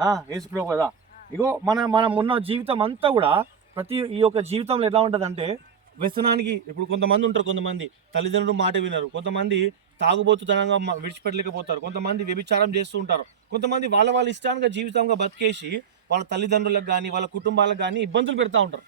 వేసుకున్నావు కదా. ఇగో మన మనం ఉన్న జీవితం అంతా కూడా ప్రతి ఈ యొక్క జీవితంలో ఎలా ఉంటుంది అంటే వ్యసనానికి ఇప్పుడు కొంతమంది ఉంటారు కొంతమంది తల్లిదండ్రులు మాట వినరు. కొంతమంది తాగుబోతుతనంగా విడిచిపెట్టలేకపోతారు. కొంతమంది వ్యభిచారం చేస్తూ ఉంటారు. కొంతమంది వాళ్ళ వాళ్ళ ఇష్టానికి జీవితంగా బతికేసి వాళ్ళ తల్లిదండ్రులకు కానీ వాళ్ళ కుటుంబాలకు కానీ ఇబ్బందులు పెడతా ఉంటారు.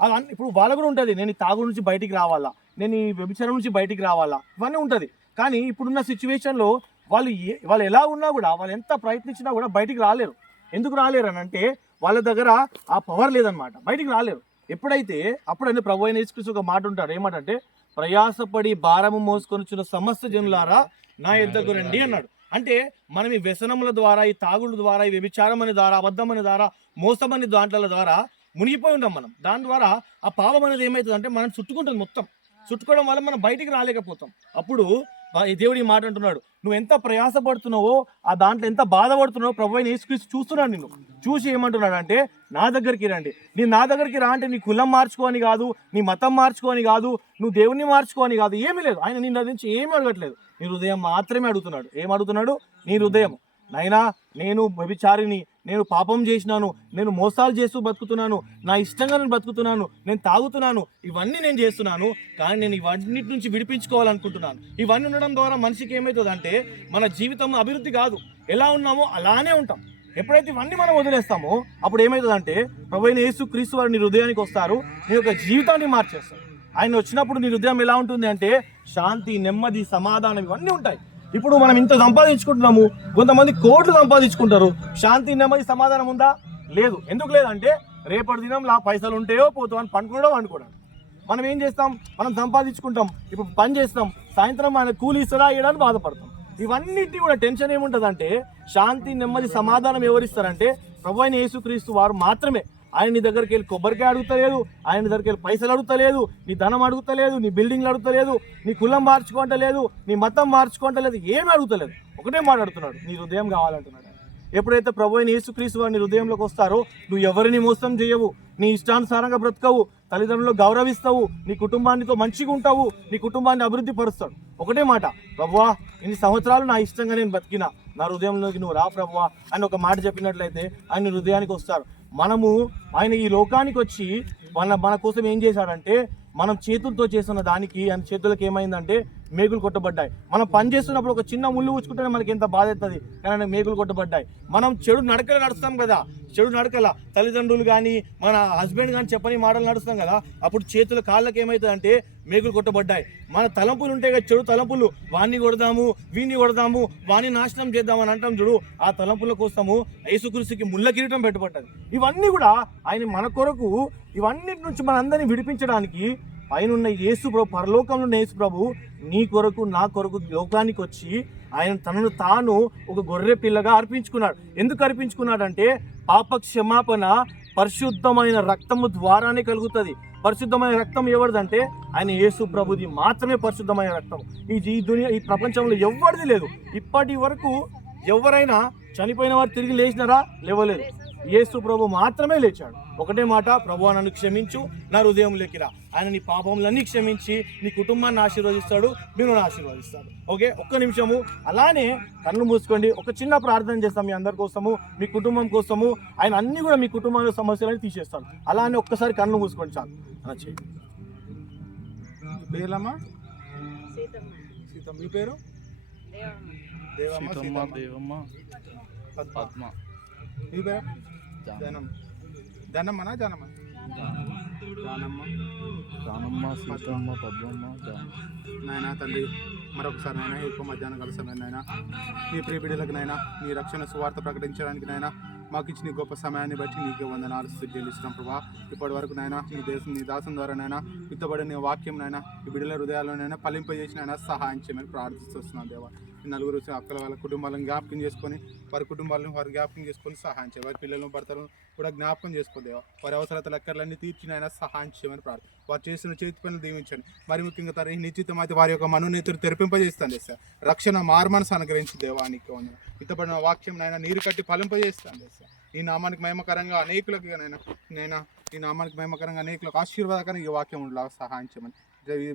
అలా ఇప్పుడు వాళ్ళ కూడా ఉంటుంది. నేను ఈ తాగు నుంచి బయటికి రావాలా? నేను ఈ వ్యభిచారం నుంచి బయటికి రావాలా? ఇవన్నీ ఉంటుంది. కానీ ఇప్పుడున్న సిచ్యువేషన్లో వాళ్ళు వాళ్ళు ఎలా ఉన్నా కూడా వాళ్ళు ఎంత ప్రయత్నించినా కూడా బయటికి రాలేరు. ఎందుకు రాలేరు అని అంటే వాళ్ళ దగ్గర ఆ పవర్ లేదనమాట బయటికి రాలేరు. ఎప్పుడైతే అప్పుడైనా ప్రభు అయిన యేసుక్రీస్తు ఒక మాట ఉంటాడు. ఏమంటే ప్రయాసపడి భారము మోసుకొని సమస్త జనులారా నా ఇద్దరు రండి అన్నాడు. అంటే మనం ఈ వ్యసనముల ద్వారా ఈ తాగుళ్ళ ద్వారా ఈ వ్యభిచారం అనే ద్వారా అబద్ధం అనే ద్వారా మోసం అనే దాంట్ల ద్వారా మునిగిపోయి ఉన్నాం మనం. దాని ద్వారా ఆ పాపం అనేది ఏమవుతుంది అంటే మనం చుట్టుకుంటుంది మొత్తం. చుట్టుకోవడం వల్ల మనం బయటికి రాలేకపోతాం. అప్పుడు దేవుడు ఈ మాట అంటున్నాడు. నువ్వు ఎంత ప్రయాసపడుతున్నావో ఆ దాంట్లో ఎంత బాధపడుతున్నావో ప్రభు అయిన యేసుక్రీస్తు చూస్తున్నాడు నిన్ను. చూసి ఏమంటున్నాడు అంటే నా దగ్గరికి రండి. నీ నా దగ్గరికి రా అంటే నీ కులం మార్చుకోని కాదు నీ మతం మార్చుకోని కాదు నువ్వు దేవుని మార్చుకోని కాదు ఏమీ లేదు. ఆయన నిన్న నుంచి ఏమీ అడగట్లేదు. నీ హృదయం మాత్రమే అడుగుతున్నాడు. ఏం అడుగుతున్నాడు? నీ హృదయం. నైనా నేను వ్యభిచారిని నేను పాపం చేసినాను నేను మోసాలు చేస్తూ బతుకుతున్నాను నా ఇష్టంగా నేను బతుకుతున్నాను నేను తాగుతున్నాను ఇవన్నీ నేను చేస్తున్నాను కానీ నేను ఇవన్నిటి నుంచి విడిపించుకోవాలనుకుంటున్నాను. ఇవన్నీ ఉండడం ద్వారా మనిషికి ఏమవుతుందంటే మన జీవితం అభివృద్ధి కాదు. ఎలా ఉన్నామో అలానే ఉంటాం. ఎప్పుడైతే ఇవన్నీ మనం వదిలేస్తామో అప్పుడు ఏమవుతుందంటే ప్రభు యేసు క్రీస్తు వారు నీ హృదయానికి వస్తారు నీ యొక్క జీవితాన్ని మార్చేస్తారు. ఆయన వచ్చినప్పుడు నీ హృదయం ఎలా ఉంటుంది అంటే శాంతి నెమ్మది సమాధానం ఇవన్నీ ఉంటాయి. ఇప్పుడు మనం ఇంత సంపాదించుకుంటున్నాము కొంతమంది కోట్లు సంపాదించుకుంటారు. శాంతి నెమ్మది సమాధానం ఉందా? లేదు. ఎందుకు లేదంటే రేపటి దినం లా పైసలు ఉంటాయో పోతాం అని పండుకోవడం అనుకోవడం మనం ఏం చేస్తాం? మనం సంపాదించుకుంటాం. ఇప్పుడు పని చేస్తాం. సాయంత్రం ఆయన కూలి ఇస్తారా ఇవ్వడానికి బాధపడతాం. ఇవన్నిటి కూడా టెన్షన్ ఏముంటుందంటే శాంతి నెమ్మది సమాధానం ఎవరిస్తారంటే ప్రభు అయిన యేసుక్రీస్తు వారు మాత్రమే. ఆయన నీ దగ్గరికి వెళ్ళి కొబ్బరికాయ అడుగుతలేదు ఆయన దగ్గరికి వెళ్ళి పైసలు అడుగుతలేదు నీ ధనం అడుగుతలేదు నీ బిల్డింగ్లు అడుగుతలేదు నీ కులం మార్చుకోవటలేదు నీ మతం మార్చుకోవటలేదు ఏమీ అడుగుతలేదు. ఒకటే మాట్లాడుతున్నాడు నీ హృదయం కావాలంటున్నాడు ఎప్పుడైతే ప్రభు అయిన యేసుక్రీస్తు వారిని హృదయంలోకి వస్తారో నువ్వు ఎవరిని మోసం చేయవు నీ ఇష్టానుసారంగా బ్రతకవు తల్లిదండ్రులు గౌరవిస్తావు నీ కుటుంబానితో మంచిగా ఉంటావు నీ కుటుంబాన్ని అభివృద్ధి పరుస్తాడు. ఒకటే మాట ప్రభువా ఇన్ని సంవత్సరాలు నా ఇష్టంగా నేను బతికిన నా హృదయంలోకి నువ్వు రా ప్రభువా అని ఒక మాట చెప్పినట్లయితే ఆయన హృదయానికి వస్తారు మనము ఆయన ఈ లోకానికి వచ్చి మన మన కోసం ఏం చేశాడంటే మనం చేతులతో చేస్తున్న దానికి ఆయన చేతులకు ఏమైందంటే మేకులు కొట్టబడ్డాయి. మనం పని చేస్తున్నప్పుడు ఒక చిన్న ముళ్ళు ఊచుకుంటేనే మనకి ఎంత బాధ అవుతుంది? కానీ మేకులు కొట్టబడ్డాయి. మనం చెడు నడకలు నడుస్తాం కదా. చెడు నడకల. తల్లిదండ్రులు కానీ మన హస్బెండ్ కానీ చెప్పని మాటలు నడుస్తాం కదా. అప్పుడు చేతుల కాళ్ళకి ఏమవుతుంది అంటే మేకులు కొట్టబడ్డాయి. మన తలంపులు ఉంటాయి కదా చెడు తలంపులు. వాణ్ణి కొడదాము వీణ్ణి కొడదాము వాణ్ణి నాశనం చేద్దామని అంటాం చూడు. ఆ తలంపుల కోసము యేసుకృషికి ముళ్ళ కిరీటం పెట్టబడ్డది. ఇవన్నీ కూడా ఆయన మన కొరకు ఇవన్నిటి నుంచి మనందరినీ విడిపించడానికి పైన ఉన్న యేసు ప్రభు పరలోకంలో ఉన్న యేసు ప్రభు నీ కొరకు నా కొరకు లోకానికి వచ్చి ఆయన తనను తాను ఒక గొర్రె పిల్లగా అర్పించుకున్నాడు. ఎందుకు అర్పించుకున్నాడంటే పాప క్షమాపణ పరిశుద్ధమైన రక్తము ద్వారానే కలుగుతుంది. పరిశుద్ధమైన రక్తం ఎవరిదంటే ఆయన యేసు ప్రభుది మాత్రమే పరిశుద్ధమైన రక్తం. ఈ ఈ దునియా ఈ ప్రపంచంలో ఎవరిది లేదు. ఇప్పటి వరకు ఎవరైనా చనిపోయిన వారు తిరిగి లేచినారా? లేవలేదు. యేసు ప్రభు మాత్రమే లేచాడు. ఒకటే మాట ప్రభు నన్ను క్షమించు నా హృదయం లేకిరా ఆయన నీ పాపములన్నీ క్షమించి నీ కుటుంబాన్ని ఆశీర్వదిస్తాడు నేను ఆశీర్వదిస్తాడు ఓకే ఒక్క నిమిషము. అలానే కళ్ళు మూసుకోండి. ఒక చిన్న ప్రార్థన చేస్తాం మీ అందరి కోసము మీ కుటుంబం కోసము. ఆయన అన్ని కూడా మీ కుటుంబంలో సమస్యలని తీసేస్తాడు అలానే ఒక్కసారి కళ్ళు మూసుకోండి చాలు. అలా చేయండి పేర్లమ్మా? సీతమ్మ. సీత మీ పేరు? దేవమ్మ. దేవమ్మ సీతమ్మ సీతమ్మ. దేవమ్మ పద్మ. పద్మ. మీ పేరు? జాన- జనం జనమ్మనా? జనమ్మ జానమ్మ. జానమ్మ సీతమ్మ పద్మమ్మ జాన నాయన తండ్రి మరొకసారి నాయన ఎక్కువ మధ్యాహ్నం కలిసాను నాయన. మీ ప్రియ బిడ్డలకు నాయన మీ రక్షణ సువార్త ప్రకటించడానికి నాయన మాకు ఇచ్చిన గొప్ప సమయాన్ని బట్టి నీకే వందనాలు స్థుతి చెల్లిస్తున్నాం ప్రభా. ఇప్పటి వరకు నాయన నీ దేశం నీ దాసం ద్వారా నాయన విత్తబడిన నీ వాక్యం నాయన ఈ బిడ్డల హృదయాల్లోనైనా ఫలింపజేసిన సహాయం చేయమని ప్రార్థిస్తున్నాం దేవా. నలుగురు అక్కల వాళ్ళ కుటుంబాలను జ్ఞాపకం చేసుకొని వారి కుటుంబాలను వారు జ్ఞాపకం చేసుకొని సహాయం చేయ వారి పిల్లలను భర్తలను కూడా జ్ఞాపకం చేసుకోదేవా వారి అవసరతలు అక్కర్లన్నీ తీర్చిన ఆయన సహాయం చేయమని ప్రార్థన వారు చేసిన చేతి పనులు దీవించండి. మరి ముఖ్యంగా తన నిశ్చితం అయితే వారి యొక్క మనోనేతులు తెరిపింపజేస్తాను సార్ రక్షణ మార్మనసు అనుగ్రహించి దేవానికి వందన. ఇంతపడిన వాక్యం నాయన నీరు కట్టి ఫలింపజేస్తాను సార్ ఈ నామానికి మహిమకరంగా అనేకులకు నైనా నైనా ఈ నామానికి మహిమకరంగా అనేకులకు ఆశీర్వాదకరంగా ఈ వాక్యం ఉండేలా సహాయం చేయమని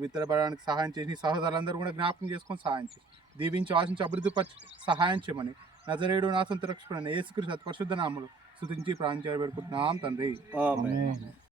విత్తరపడడానికి సహాయం చేసి నీ సహోదరులందరూ కూడా జ్ఞాపకం చేసుకొని సహాయం చేసి దీవించి ఆశించి అభివృద్ధి పరిచి సహాయం చేయమని. నజరేయుడు నా సంతరక్షణ రక్షకుడైన యేసుక్రీస్తు పరిశుద్ధ నామలు స్తుతించి ప్రాణించారు పెడుకుంటున్నాం తండ్రి.